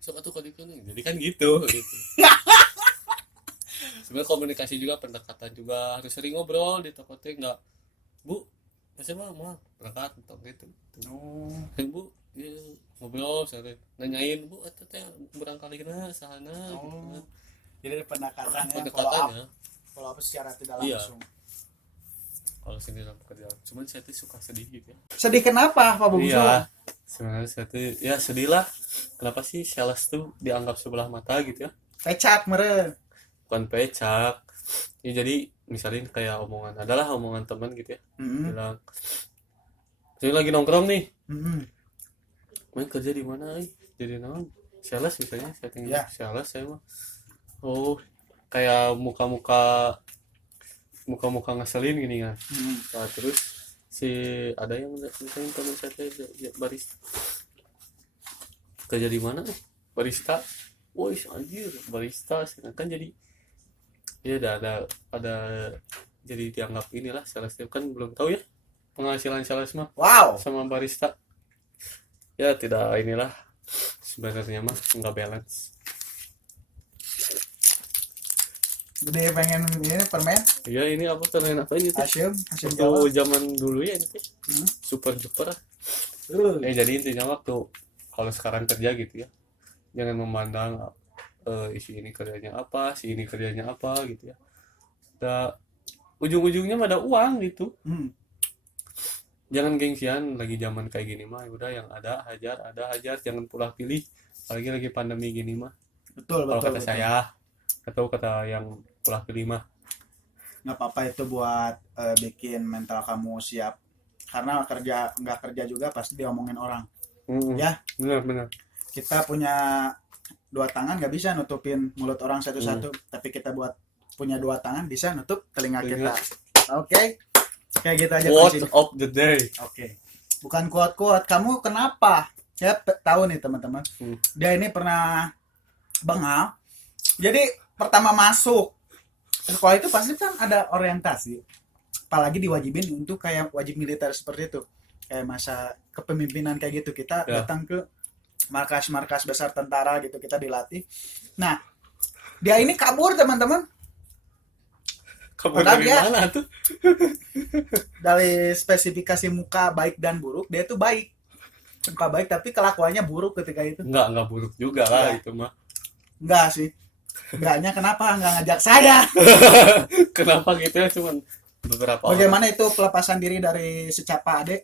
Sok atuh kali kan. Jadi kan gitu. Sebenarnya komunikasi juga, pendekatan juga harus sering ngobrol di toko teh. Nggak, bu, masa mau berangkat atau gitu. Oh. Bu, ya, ngobrol, misalnya nanyain bu, atau teh berangkali kena sahana. Oh. Gitu. Jadi pendekatannya Pendekatannya, follow up secara tidak Iya. langsung. kalau sini dalam pekerjaan, cuman saya tuh suka sedih gitu ya. Sedih kenapa Pak Bungsu? Iya, sebenarnya saya tuh ya sedih lah. Kenapa sih sales tuh dianggap sebelah mata gitu ya? Pecak meren. Bukan pecak. Ya jadi misalnya kayak adalah omongan teman gitu ya, Hmm. bilang, saya lagi nongkrong nih, Hmm. main kerja di mana? Jadi naon? Sales misalnya, saya tinggal Ya. sales saya mah. Oh, kayak muka-muka ngeselin gini kan. Hmm. Nah, terus si ada yang misalnya teman saya teh barista, kerja di mana nih? Barista. Woi, anjir, barista kan jadi ya ada jadi dianggap inilah sales kan belum tahu ya penghasilan sales mah Wow. sama barista. Ya tidak inilah sebenarnya mah nggak balance. Gede pengen ini permen. Ya ini apa terlain apa ini tuh? Asyum Jawa. Waktu zaman dulu ya ini teh. Hmm. Super duper. Uh. Jadi intinya waktu kalau sekarang kerja gitu ya, jangan memandang isi ini kerjanya apa, si ini kerjanya apa gitu ya. Ujung-ujungnya mah ada uang gitu. Hmm. Jangan gengsian, lagi zaman kayak gini mah udah yang ada hajar, jangan pula pilih. Apalagi lagi pandemi gini mah. Betul Kalau betul. kata betul. saya, atau kata yang pula pilih mah. Nggak apa-apa itu buat bikin mental kamu siap. Karena nggak kerja juga pasti diomongin orang. Ya. Benar. Kita punya 2 tangan nggak bisa nutupin mulut orang satu-satu, tapi kita punya 2 tangan bisa nutup telinga kita. Oke. Kayak gitu aja Quote prinsip. of the day. Oke. Bukan kuat-kuat. Kamu kenapa? Ya tahu nih teman-teman. Dia ini pernah bengal. Jadi pertama masuk sekolah itu pasti kan ada orientasi. Apalagi diwajibin untuk kayak wajib militer seperti itu. Kayak masa kepemimpinan kayak gitu. Kita Ya. datang ke markas-markas besar tentara gitu, kita dilatih. Nah, dia ini kabur teman-teman. Kabar Padahal dari dia- mana tuh? Dari spesifikasi muka baik dan buruk, dia itu baik. Muka baik tapi kelakuannya buruk ketika itu. Enggak buruk juga lah Ya. itu mah. Enggak sih. Enggaknya kenapa enggak ngajak saya? Kenapa gitu ya, cuman beberapa Bagaimana itu pelepasan diri dari secapa adek?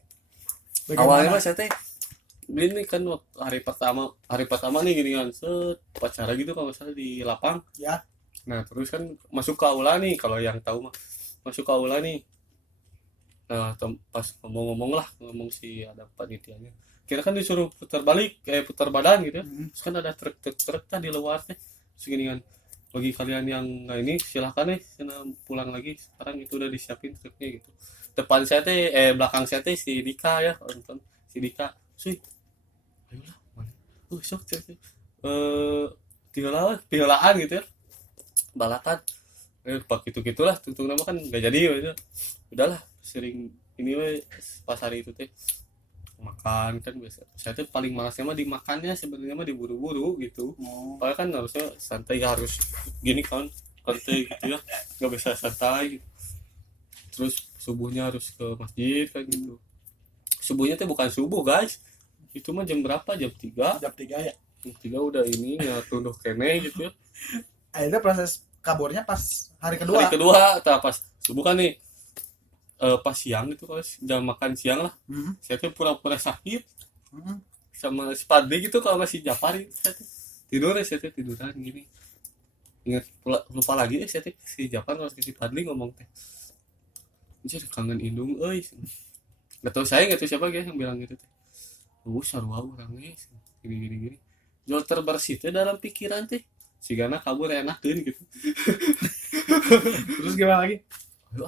orang. Awalnya Bagaimana? mas saya teh ini kan waktu hari pertama nih gini kan, pacara gitu kalau misalnya di lapang. Ya. Nah terus kan masuk ke aula nih, kalau yang tahu mah masuk ke aula nih. Nah pas ngomong si ada panitianya, kira kan disuruh putar balik kayak putar badan gitu ya. Terus kan ada truk di luar teh, segini kan, bagi kalian yang nggak ini silahkan nih sana pulang lagi, sekarang itu udah disiapin truknya gitu. Depan saya teh belakang saya teh si Dika ya, nonton si Dika sih, ayolah mana sok cek piolaan gitu ya, balakan pak gitulah tutung nama kan nggak jadi ya. Udahlah sering ini we pas hari itu teh makan kan biasa. Saya tuh paling malasnya mah dimakannya, sebenarnya mah diburu-buru gitu. Oh. Padahal kan harusnya santai, harus gini kan santai gitu ya, nggak bisa santai. Terus subuhnya harus ke masjid kan gitu. Subuhnya tuh bukan subuh guys, itu mah jam berapa, jam 3. Jam 3 ya. Tiga udah ini nggak tunduk kene gitu ya. Akhirnya proses kaburnya pas hari kedua. Hari kedua pas subuh kan nih, pas siang itu pas jam makan siang lah, saya tuh pura-pura sakit sama si Padli gitu kalau masih Japari, saya tuh tidur ya, saya tuh tiduran gini, ingat lupa lagi saya tuh si Japar kalau si Padli ngomong teh, jadi kangen indung, nggak tahu saya nggak tahu siapa guys yang bilang gitu teh, sarua orangnya gini gini gini, jual terbersih teh dalam pikiran teh, si Gana kabur enakeun gitu. Terus gimana lagi? Go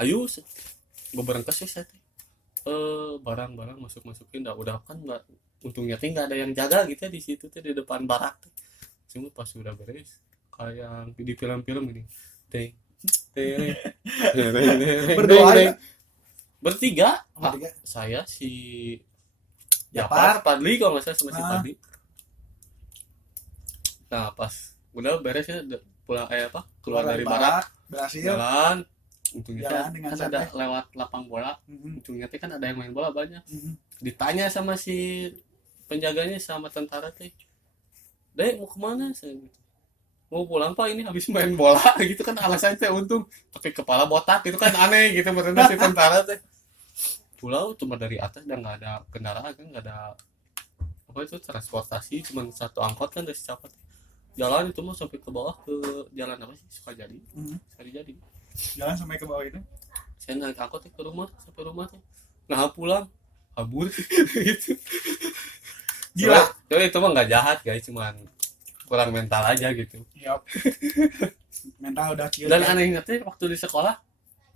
ayo gue berangkas ya saya barang-barang masukin udah kan nggak, untungnya teh nggak ada yang jaga gitu ya di situ teh di depan barak teh, cuma pas udah beres kayak di film-film ini teh Berdoa ya? bertiga, Bertiga. saya si Japar. Japar, Padli kalau nggak salah sama si Ah. Padli. Nah pas udah beres ya pulang keluar dari barak, berhasil jalan, untungnya Jalan kan, dengan kan santai. ada lewat lapang bola, untungnya teh kan ada yang main bola banyak, Mhm. ditanya sama si penjaganya sama tentara teh, Dek mau kemana, saya gitu, mau pulang pak, ini habis main bola gitu kan alasannya teh, untung pakai kepala botak gitu kan aneh gitu berenang si tentara teh, pulau cuma dari atas dan nggak ada kendaraan kan, nggak ada apa itu transportasi, cuma satu angkot kan dari Capat, jalan itu mah sampai ke bawah ke jalan apa sih Sukajadi, Sukajadi, jalan sampai ke bawah itu. saya naik angkot ke rumah, sampai rumah tuh nah pulang kabur gitu. Gila. Soalnya itu mah nggak jahat guys, cuman kurang mental aja gitu. Yup. Mental udah kieu. Dan anehnya teh waktu di sekolah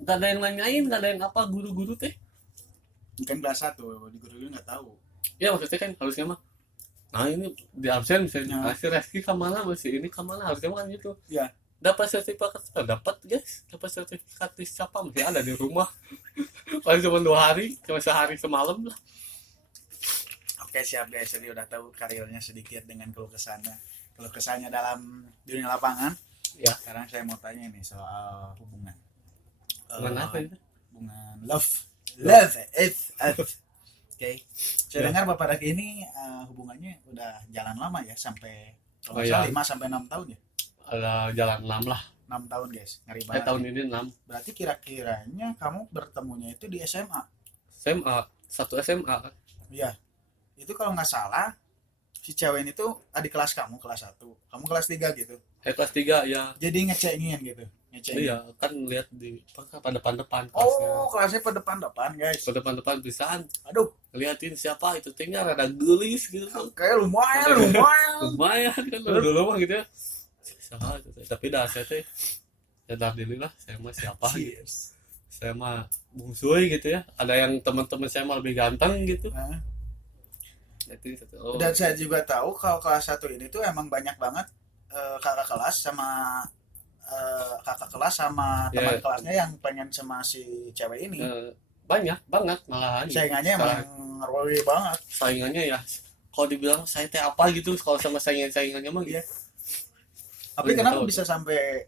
nggak ada yang nanyain, nggak ada yang apa, guru-guru teh Bukan kelas 1, di guru nggak tahu. ya maksudnya kan harusnya mah, nah ini di absen misalnya Ya. masih Reski kemana, masih ini kemana, harusnya mah kan gitu Ya. dapat sertifikat, dapat guys, dapat sertifikat di siapa masih ada di rumah. Paling cuma 2 hari, cuma sehari semalam lah. Oke siap guys, jadi udah tahu karirnya sedikit dengan keluh kesahnya dalam dunia lapangan. Ya. Sekarang saya mau tanya nih soal hubungan. Mana apa itu? Hubungan love is. Oke. Saya Ya. dengar Bapak Raki ini hubungannya udah jalan lama ya, sampai kalau Oh, nggak salah iya. 5 sampai 6 tahun ya. Ada jalan 6 lah. 6 tahun guys, ngeri banget. Tahun ini 6. Berarti kira-kiranya kamu bertemunya itu di SMA. SMA, satu SMA kan. Iya. Itu kalau nggak salah si cewek ini tuh adik kelas kamu kelas 1, kamu kelas 3 gitu. Kelas 3 ya. Jadi ngecengin gitu. Iya, kan lihat di pada depan-depan kelasnya. Oh, kelasnya pada depan-depan, guys. Pada depan-depan pisan. Aduh, Liatin siapa itu tinggal rada gelis gitu. kayak lumayan. Lumayan kan dulu mah gitu ya. Salah gitu. Tapi dah saya teh sadar diri lah, saya mah siapa gitu. Cheers. Saya mah bungsuy gitu ya. Ada yang teman-teman saya mah lebih ganteng gitu. Nah, Itu oh. dan saya juga tahu kalau kelas 1 ini tuh emang banyak banget kakak kelas sama Ya. teman kelasnya yang pengen sama si cewek ini. Banyak banget malahan. Saingannya emang ngeroli banget. Saingannya ya. Kalau dibilang saya teh apa gitu, kalau sama saingannya mah gitu. Iya. Tapi Oh, kenapa tahu. bisa sampai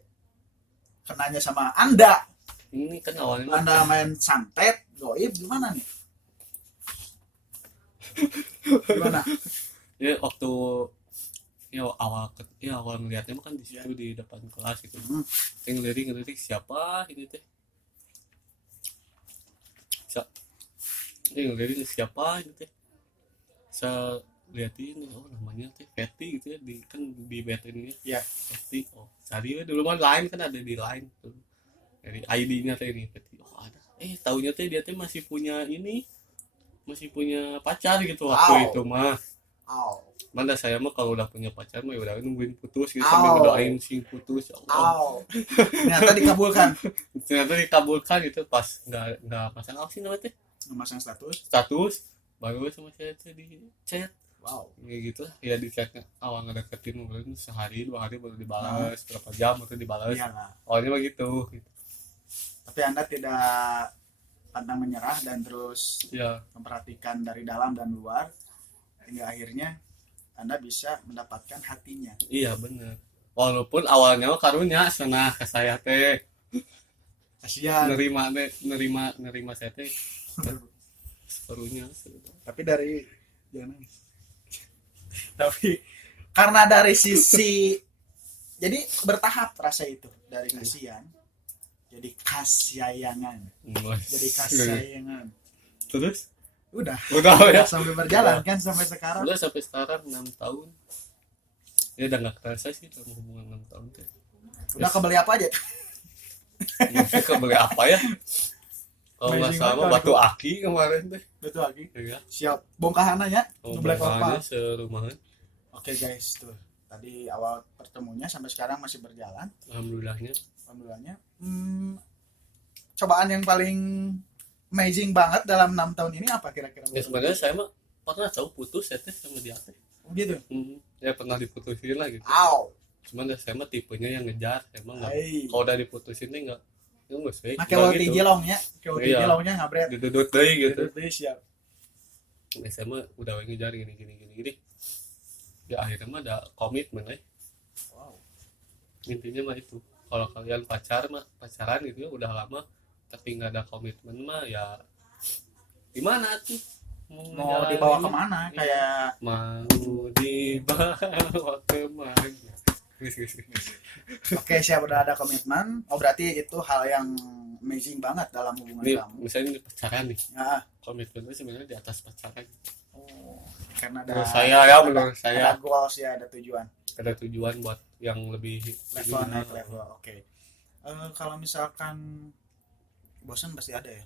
kenanya sama Anda? Ini kan awalnya mah Anda main santet, goib gimana nih? Gimana? ya waktu awal ngeliatnya mah kan di situ di depan kelas gitu. Saya ngelirik siapa ini teh. Ngelirik siapa ini teh. Saya liatin, oh namanya teh Fatty gitu ya, di kan di bed ini ya. Fatty. Oh, cari dulu mah Line kan ada di Line tuh. Dari ID-nya teh ini Fatty. Oh ada. Taunya teh dia teh masih punya pacar gitu waktu itu mah. Mana saya mah kalau udah punya pacar mah ya udah nungguin putus gitu sambil ngedoain sing putus, ya Allah. Ternyata dikabulkan. Ternyata dikabulkan gitu, pas nggak pasang apa sih namanya teh, Memasang status. baru sama saya teh di chat. Kayak gitu lah ya, di chatnya awal ngedeketin mungkin sehari 2 hari baru dibalas, berapa jam baru dibalas. Iyalah. Awalnya mah gitu. Tapi Anda tidak pantang menyerah dan terus Ya, memperhatikan dari dalam dan luar hingga akhirnya Anda bisa mendapatkan hatinya. iya bener. Walaupun awalnya mah karunya senang ke saya teh, Kasihan. nerima saya teh separuhnya. Tapi dari jangan nangis. Tapi karena dari sisi, jadi bertahap rasa itu, dari kasihan jadi kasyayangan, jadi kasyayangan, terus udah ya sampai berjalan kan sampai sekarang. udah sampai sekarang 6 tahun ya udah nggak kerasa sih dalam hubungan 6 tahun teh. Udah kebeli apa aja? Mungkin kebeli apa ya kalau nggak Amazing salah banget, batu aki kemarin teh Betul lagi. ya Siap. Bongkahan aja. Black bongkahannya Opal. serumahan. Oke guys, tuh. Tadi awal pertemunya sampai sekarang masih berjalan. Alhamdulillahnya Alhamdulillahnya. Cobaan yang paling amazing banget dalam 6 tahun ini apa kira-kira? ya sebenarnya saya mah pernah tahu putus ya teh sama dia teh. Oh, gitu. Ya pernah diputusin lah gitu. Aw. Cuman ya saya mah tipenya yang ngejar emang nggak. Hai. Kalau udah diputusin nih nggak sih. Make ulti jilongnya. Iya. Jilongnya ngabret. Dudut deh gitu. Terus siap. Ya saya mah udah ngejar gini. Ya akhirnya mah ada komitmen Wow. intinya mah itu. Kalau kalian pacaran gitu ya udah lama tapi nggak ada komitmen mah ya gimana tuh Mau ngejalanin? dibawa kemana? Iya. Kayak Mau dibawa kemana? oke, siap, udah ada komitmen. Oh, berarti itu hal yang amazing banget dalam hubungan Ini kamu. misalnya di pacaran nih, Ya. komitmennya sebenarnya di atas pacaran. Oh, karena ada Menurut saya ada goals ya, ada tujuan. ada tujuan buat yang lebih Level naik level. Oke. Kalau misalkan bosan pasti ada ya.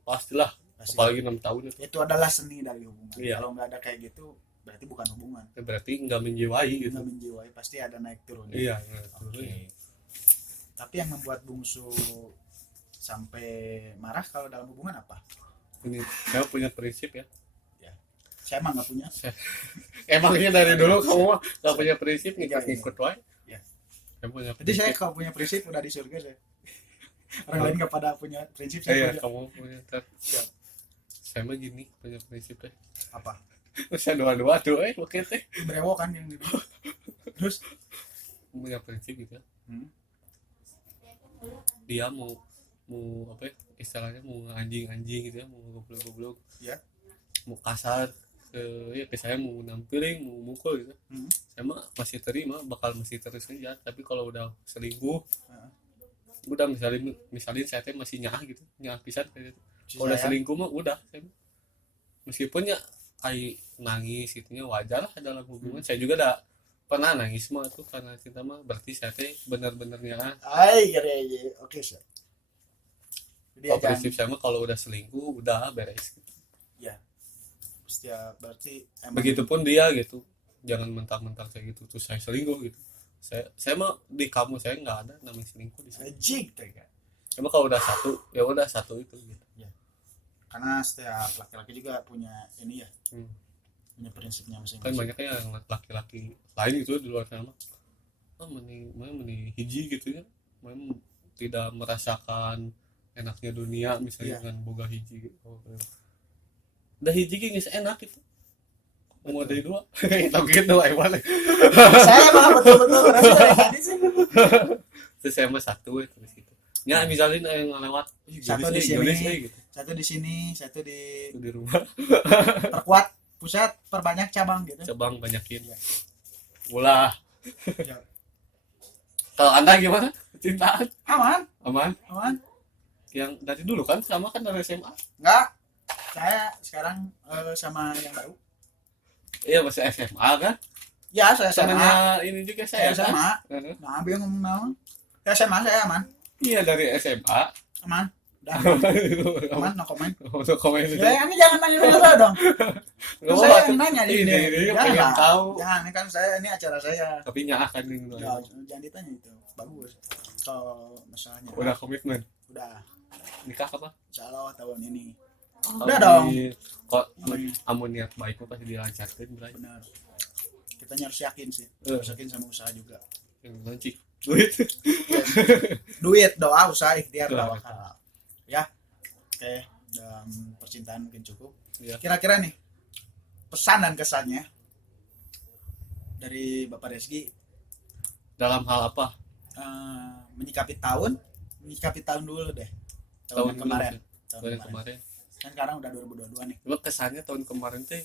pastilah, Pasti. apalagi 6 tahun Itu adalah seni dari hubungan. Iya. Kalau nggak ada kayak gitu, berarti bukan hubungan. itu berarti nggak menjiwai gitu. Nggak menjiwai, pasti ada naik turunnya. Iya. Oke. Tapi yang membuat bungsu sampai marah kalau dalam hubungan apa? Ini saya punya prinsip ya. Saya emang nggak punya. Emangnya dari dulu kamu mah nggak punya prinsip ngikut wae? Iya. Saya punya Jadi saya prinsip. kalau punya prinsip udah di surga saya. Orang lain nggak pada punya prinsip, saya Iya, punya. kamu punya ter. Siap. Saya mah gini punya prinsip teh. Apa? Saya dua-dua tuh oke teh. Brewok kan yang gitu. Terus Punya prinsip gitu ya. Hmm. Dia mau apa ya? Istilahnya mau anjing gitu ya, mau goblok-goblok. Ya. Mau kasar ya ke saya mau nampilin, mau mukul gitu. Saya mah masih terima, bakal masih terus aja. Tapi kalau udah selingkuh, udah misalnya saya teh masih nyah gitu, nyah pisan kayak gitu. Kalau udah selingkuh mah udah, saya mah. Meskipun ya ai nangis gitunya wajar lah dalam hubungan. Saya juga udah pernah nangis mah tuh karena cinta mah, berarti saya teh benar-benar nyah. iya. Oke, Chef. Jadi Kalau prinsip saya mah kalau udah selingkuh udah beres gitu. ya. Setiap berarti Begitupun dia gitu, jangan mentang-mentang saya gitu terus saya selingkuh gitu. Saya mah di kamu saya nggak ada namanya selingkuh di saya. jig kan. Emang kalau udah satu ya udah satu itu gitu. Karena setiap laki-laki juga punya ini ya, Hmm. punya prinsipnya Kan masing-masing. banyaknya yang laki-laki lain itu di luar sana meni hiji gitu ya, tidak merasakan enaknya dunia misalnya Iya. dengan boga hiji gitu. Udah hiji geus enak gitu. Mau dari dua, tahu gitu hewan. Saya mah betul-betul merasa dari tadi sih. Terus saya mah satu terus gitu. Ya misalnya yang ngelewat Satu di sini. gitu. Satu di sini, satu di Di rumah perkuat pusat, perbanyak cabang gitu. cabang banyakin. Ulah. Ya. Kalau Anda gimana? Cintaan Aman, aman? aman. Yang dari dulu kan sama kan dari SMA. Enggak. Saya sekarang sama yang baru. Iya masih SMA kan? Ya, saya SMA. Samanya ini juga Saya saya kan? SMA. Heeh. Nah, bingung ngomong naon. Ya SMA saya aman. Iya dari SMA. Aman. Udah. Aman, no comment. Untuk komen itu. Ya, ini jangan nanya dulu dong. Nggak Saya apa-apa. yang nanya di Ini sini. pengen tahu. Jangan, ini kan saya, ini acara saya. Tapi nyah kan gitu. Ya, jangan ditanya itu. Bagus. Kalau misalnya Udah komitmen. udah, Nikah apa? insya Allah tahun ini. Kalau Udah dong. Kok Amin. amun niat baik mah pasti dilancarkan berarti. Benar. Kita harus yakin sih. Harus yakin sama usaha juga. Yang lancik. Duit. Duit, doa, usaha, ikhtiar, Doa. tawakal. Ya. Oke, dalam percintaan mungkin cukup. Iya. Kira-kira nih pesan dan kesannya dari Bapak Reski Dalam hal apa? menyikapi tahun dulu deh. Tahun yang kemarin. Tahun yang kemarin. Kan sekarang udah 2022 nih. Cuma kesannya tahun kemarin teh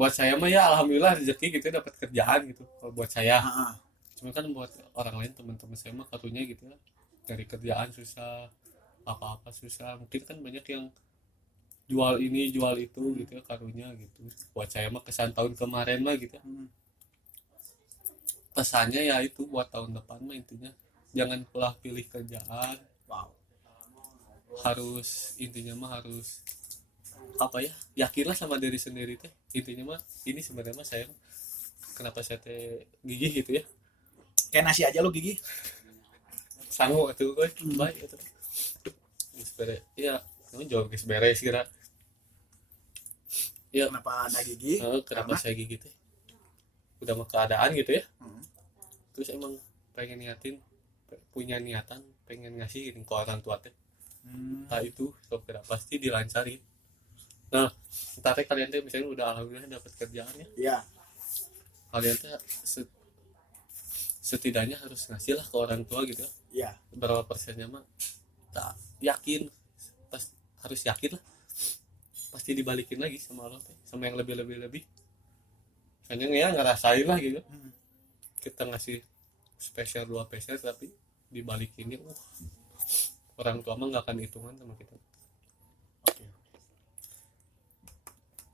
buat saya mah ya alhamdulillah rezeki gitu dapat kerjaan gitu kalau buat saya. Heeh. Cuma kan buat orang lain teman-teman saya mah karunya gitu ya, dari kerjaan susah, apa-apa susah, mungkin kan banyak yang jual ini jual itu gitu ya karunya gitu. Buat saya mah kesan tahun kemarin mah gitu ya, Hmm. pesannya ya itu buat tahun depan mah intinya jangan pula pilih kerjaan, Wow. harus intinya mah harus apa ya, yakinlah sama diri sendiri teh. Intinya mah ini sebenarnya mah saya kenapa saya teh gigih gitu ya, Kayak nasi aja lu gigi. sanggup atuh gue baik itu geus beres ya, nu jauh geus beres kira ya. Kenapa Anda gigi? Kenapa Karena saya gigih teh udah mah keadaan gitu ya, Hmm. terus emang pengen punya niatan pengen ngasih gitu ke orang tua teh. Hmm. Nah itu sopir pasti dilancarin. Nah entar teh kalian teh misalnya udah alhamdulillah dapat kerjaan ya, Iya. kalian teh setidaknya harus ngasih lah ke orang tua gitu ya. Iya. Berapa persennya mah tak yakin, pas harus yakin lah pasti dibalikin lagi sama Allah teh, sama yang lebih kayaknya ya ngerasain lah gitu. Hmm. Kita ngasih spesial 2 peser tapi dibalikinnya orang tua mah nggak akan hitungan sama kita. Oke.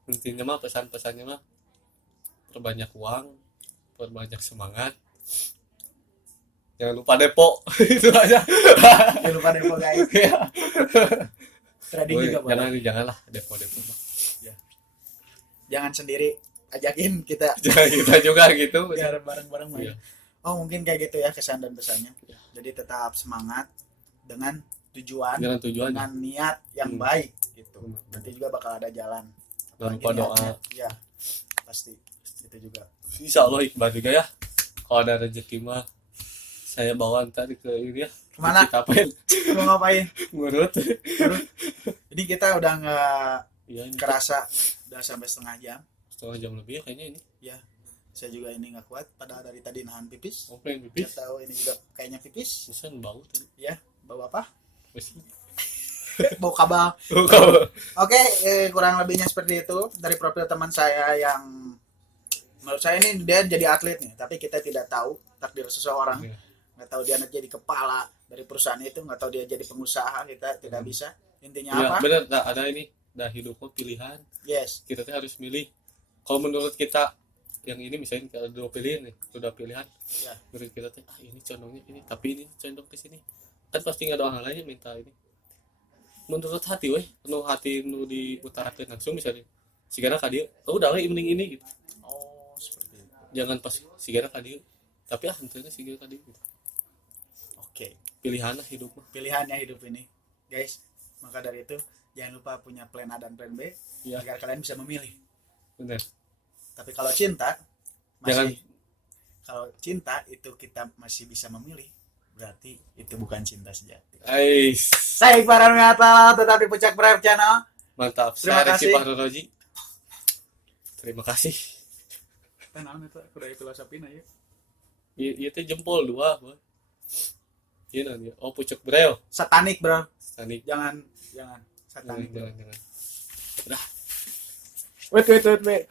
Intinya mah pesan-pesannya mah perbanyak uang, perbanyak semangat, jangan lupa depo. Itu aja. Jangan lupa depo guys. Ya. Trading juga boleh. Janganlah depo mah. Jangan sendiri, ajakin kita Jangan kita juga gitu. biar bareng-bareng main. Iya. Oh mungkin kayak gitu ya kesan dan pesannya. Iya. Jadi tetap semangat dengan tujuan, Jangan tujuan. dengan niat yang Hmm. baik gitu. Hmm. Nanti juga bakal ada jalan. Jangan Apalagi lupa doa. niatnya, ya pasti itu juga. Insya Allah ikhbar juga ya. Kalau ada rezeki mah saya bawa ntar ke ini ya. Kemana? Citapen Mau ngapain? ngurut. Jadi kita udah nggak Iya ini kerasa udah sampai setengah jam. setengah jam lebih ya kayaknya ini. Ya, saya juga ini nggak kuat. Padahal dari tadi nahan pipis. Oh pengen Saya pipis. tahu ini juga kayaknya pipis. Pesan bau tadi. Ya, bawa apa? Pasti. Bau kabel. Kau. Oke, kurang lebihnya seperti itu dari profil teman saya yang menurut saya ini dia jadi atlet nih, tapi kita tidak tahu takdir seseorang. Iya. Nggak tahu dia nanti jadi kepala dari perusahaan itu, nggak tahu dia jadi pengusaha, kita tidak bisa. Intinya Ya apa? benar, ada ini. Dah hidup mah pilihan. Yes. Kita tuh harus milih. Kalau menurut kita yang ini misalnya kalau dua pilihan nih, udah pilihan. Ya. Menurut kita tuh ini condongnya ini, tapi ini condong ke sini. Kan pasti nggak ada orang lain yang minta ini. Menurut hati weh, penuh hati nu diutarakan langsung misalnya. Sigana ka dieu, oh udah weh mending ini gitu. Oh, seperti itu. Jangan pas sigana ka dieu. Tapi henteunya sigana ka dieu gitu. Oke. Pilihan lah hidup mah. Pilihannya hidup ini, guys. Maka dari itu jangan lupa punya plan A dan plan B Iya. agar kalian bisa memilih. Benar. Tapi kalau cinta Jangan masih kalau cinta itu kita masih bisa memilih, berarti itu bukan cinta sejati. Ais. Saya Iqbal Armiata, tetap di Puncak Brave Channel. Mantap. Terima Saya Rizky kasih. Fahruroji. Terima kasih. Tenang itu, aku udah filosofi ya. Iya teh jempol 2, Boy. Iya nanti. Oh pucuk breo. Satanik, bro. Stanik. Jangan Jangan, satanik. Bro. jangan. Wait.